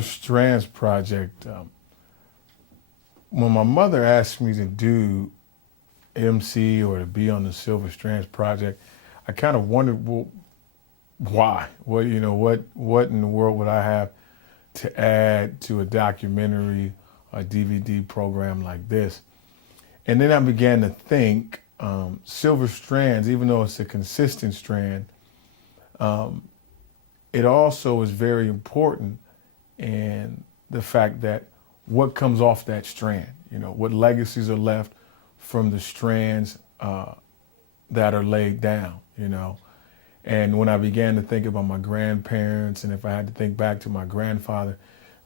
Silver Strands project, when my mother asked me to do MC or to be on the Silver Strands project, I kind of wondered, well, why? What in the world would I have to add to a documentary, a DVD program like this? And then I began to think, Silver Strands, even though it's a consistent strand, it also is very important in the fact that what comes off that strand, what legacies are left from the strands that are laid down, And when I began to think about my grandparents, and if I had to think back to my grandfather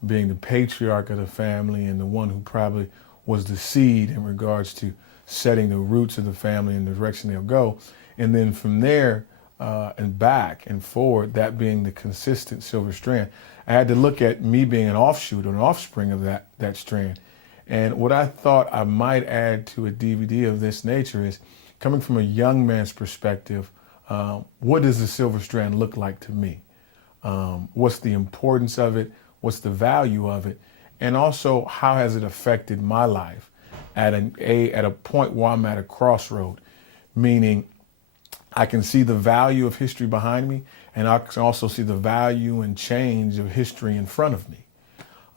being the patriarch of the family and the one who probably was the seed in regards to setting the roots of the family in the direction they'll go. And then from there and back and forward, that being the consistent silver strand, I had to look at me being an offshoot or an offspring of that strand. And what I thought I might add to a DVD of this nature is, coming from a young man's perspective, what does the silver strand look like to me? What's the importance of it? What's the value of it? And also, how has it affected my life at a point where I'm at a crossroad? Meaning, I can see the value of history behind me, and I can also see the value and change of history in front of me.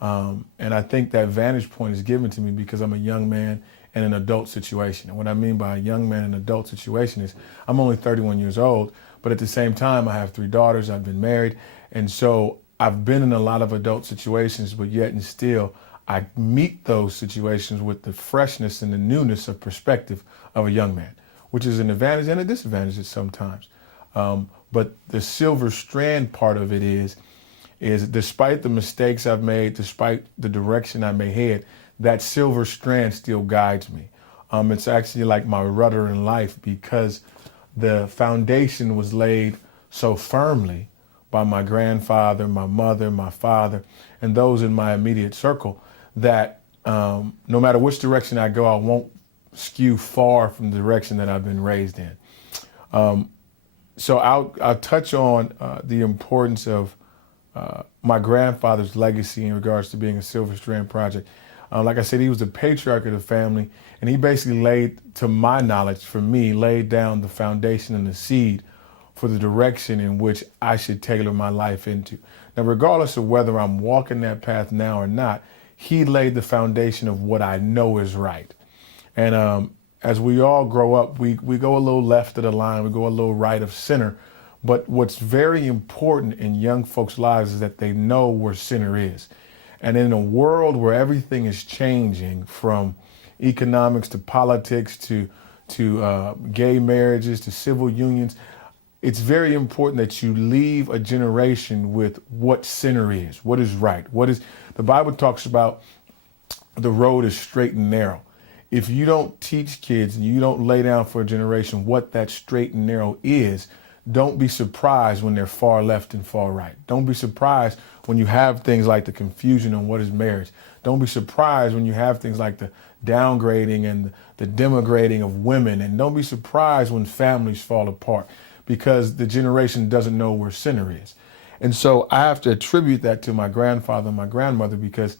And I think that vantage point is given to me because I'm a young man in an adult situation. And what I mean by a young man in an adult situation is I'm only 31 years old, but at the same time, I have 3 daughters, I've been married. And so I've been in a lot of adult situations, but yet and still, I meet those situations with the freshness and the newness of perspective of a young man, which is an advantage and a disadvantage at sometimes. But the silver strand part of it is despite the mistakes I've made, despite the direction I may head, that silver strand still guides me. It's actually like my rudder in life because the foundation was laid so firmly by my grandfather, my mother, my father, and those in my immediate circle that no matter which direction I go, I won't skew far from the direction that I've been raised in. So I'll touch on the importance of my grandfather's legacy in regards to being a Silver Strand project. Like I said, he was the patriarch of the family, and he basically laid, to my knowledge, for me, laid down the foundation and the seed for the direction in which I should tailor my life into. Now, regardless of whether I'm walking that path now or not, he laid the foundation of what I know is right. And as we all grow up, we go a little left of the line, we go a little right of center. But what's very important in young folks' lives is that they know where center is. And in a world where everything is changing, from economics to politics to gay marriages to civil unions, it's very important that you leave a generation with what center is, what is right. The Bible talks about the road is straight and narrow. If you don't teach kids and you don't lay down for a generation what that straight and narrow is, don't be surprised when they're far left and far right. Don't be surprised when you have things like the confusion on what is marriage. Don't be surprised when you have things like the downgrading and the demigrating of women. And don't be surprised when families fall apart because the generation doesn't know where center is. And so I have to attribute that to my grandfather and my grandmother because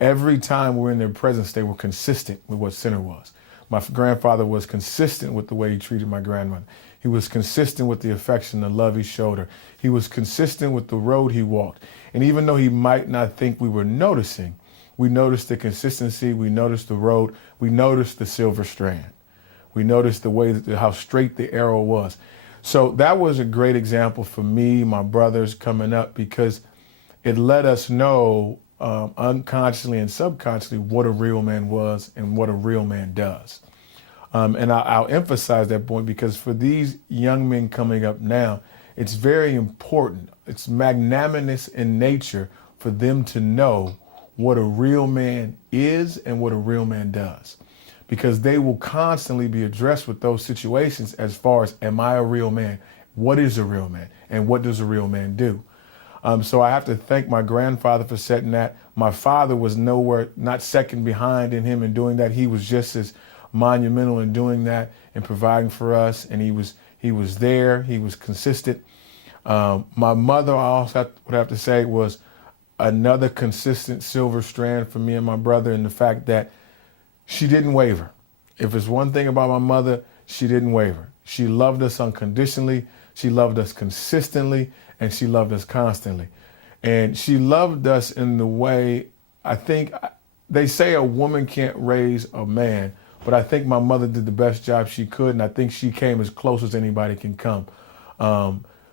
every time we're in their presence, they were consistent with what center was. My grandfather was consistent with the way he treated my grandmother. He was consistent with the affection, the love he showed her. He was consistent with the road he walked. And even though he might not think we were noticing, we noticed the consistency, we noticed the road, we noticed the silver strand. We noticed the way how straight the arrow was. So that was a great example for me, my brothers coming up, because it let us know unconsciously and subconsciously what a real man was and what a real man does. And I'll emphasize that point because for these young men coming up now, it's very important. It's magnanimous in nature for them to know what a real man is and what a real man does, because they will constantly be addressed with those situations as far as, am I a real man? What is a real man? And what does a real man do? So I have to thank my grandfather for setting that. My father was not second behind in him in doing that. He was just as monumental in doing that and providing for us. And he was there. He was consistent. My mother, I also would have to say, was another consistent silver strand for me and my brother in the fact that she didn't waver. If it's one thing about my mother, she didn't waver. She loved us unconditionally. She loved us consistently, and she loved us constantly. And she loved us in the way, I think, they say a woman can't raise a man, but I think my mother did the best job she could, and I think she came as close as anybody can come,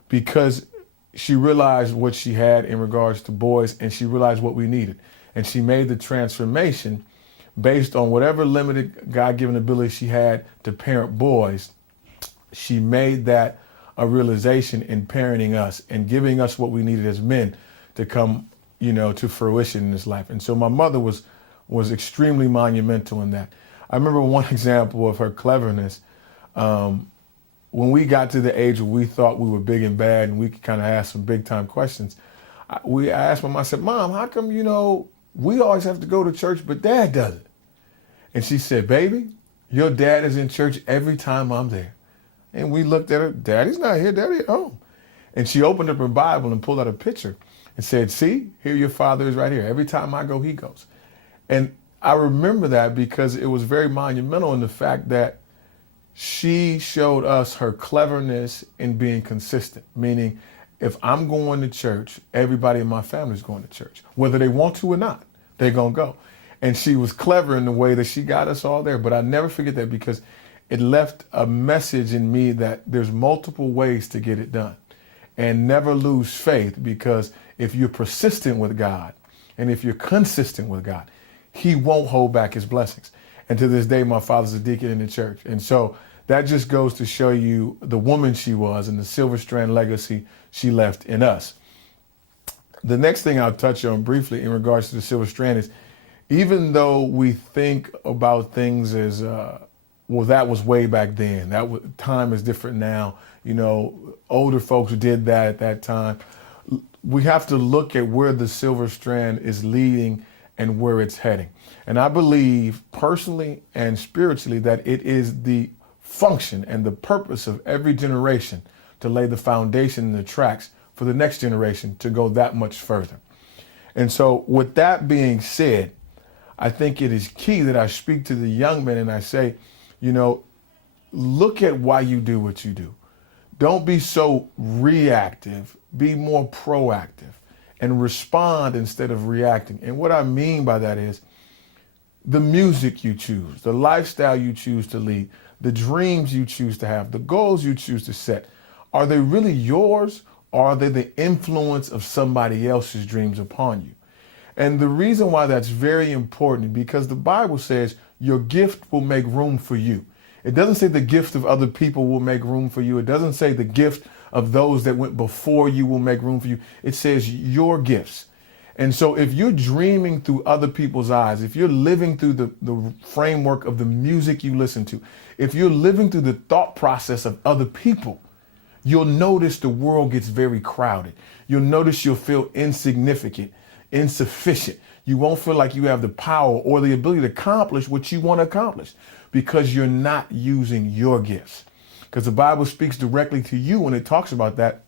because she realized what she had in regards to boys, and she realized what we needed. And she made the transformation based on whatever limited God-given ability she had to parent boys. She made that a realization in parenting us and giving us what we needed as men to come, to fruition in this life. And so my mother was extremely monumental in that. I remember one example of her cleverness. When we got to the age where we thought we were big and bad and we could kind of ask some big time questions, I asked Mom, I said, Mom, how come, we always have to go to church, but Dad doesn't? And she said, baby, your dad is in church every time I'm there. And we looked at her, Daddy's not here, Daddy at home. And she opened up her Bible and pulled out a picture and said, see, here your father is right here. Every time I go, he goes. And I remember that because it was very monumental in the fact that she showed us her cleverness in being consistent, meaning if I'm going to church, everybody in my family is going to church. Whether they want to or not, they're going to go. And she was clever in the way that she got us all there. But I never forget that because it left a message in me that there's multiple ways to get it done. And never lose faith, because if you're persistent with God and if you're consistent with God, he won't hold back his blessings. And to this day, my father's a deacon in the church. And so that just goes to show you the woman she was and the Silver Strand legacy she left in us. The next thing I'll touch on briefly in regards to the Silver Strand is, even though we think about things as, well, that was way back then, time is different now, older folks did that at that time. We have to look at where the Silver Strand is leading and where it's heading. And I believe personally and spiritually that it is the function and the purpose of every generation to lay the foundation and the tracks for the next generation to go that much further. And so with that being said, I think it is key that I speak to the young men and I say, look at why you do what you do. Don't be so reactive, be more proactive and respond instead of reacting. And what I mean by that is the music you choose, the lifestyle you choose to lead, the dreams you choose to have, the goals you choose to set. Are they really yours, or are they the influence of somebody else's dreams upon you? And the reason why that's very important, because the Bible says your gift will make room for you. It doesn't say the gift of other people will make room for you. It doesn't say the gift of those that went before you will make room for you. It says your gifts. And so if you're dreaming through other people's eyes, if you're living through the framework of the music you listen to, if you're living through the thought process of other people, you'll notice the world gets very crowded. You'll notice you'll feel insignificant, insufficient. You won't feel like you have the power or the ability to accomplish what you want to accomplish because you're not using your gifts. Because the Bible speaks directly to you when it talks about that,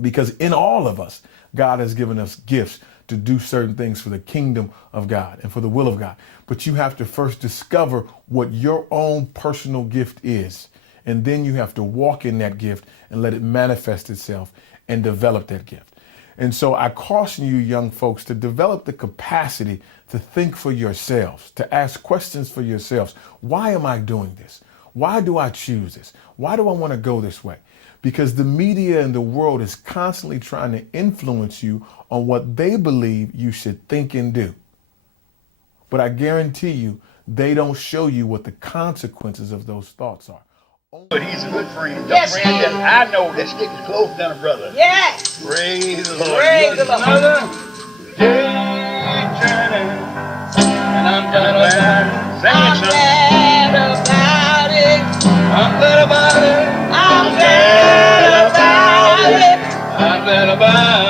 because in all of us, God has given us gifts to do certain things for the kingdom of God and for the will of God. But you have to first discover what your own personal gift is. And then you have to walk in that gift and let it manifest itself and develop that gift. And so I caution you young folks to develop the capacity to think for yourselves, to ask questions for yourselves. Why am I doing this? Why do I choose this? Why do I want to go this way? Because the media and the world is constantly trying to influence you on what they believe you should think and do. But I guarantee you, they don't show you what the consequences of those thoughts are. But he's a good friend. Yes, a friend that I know that sticks close than a brother. Yes. Praise the Lord. Praise the Lord. Another day journey, and I'm glad about it. I'm glad about it. I'm glad about it. I'm glad about it. I'm glad about it.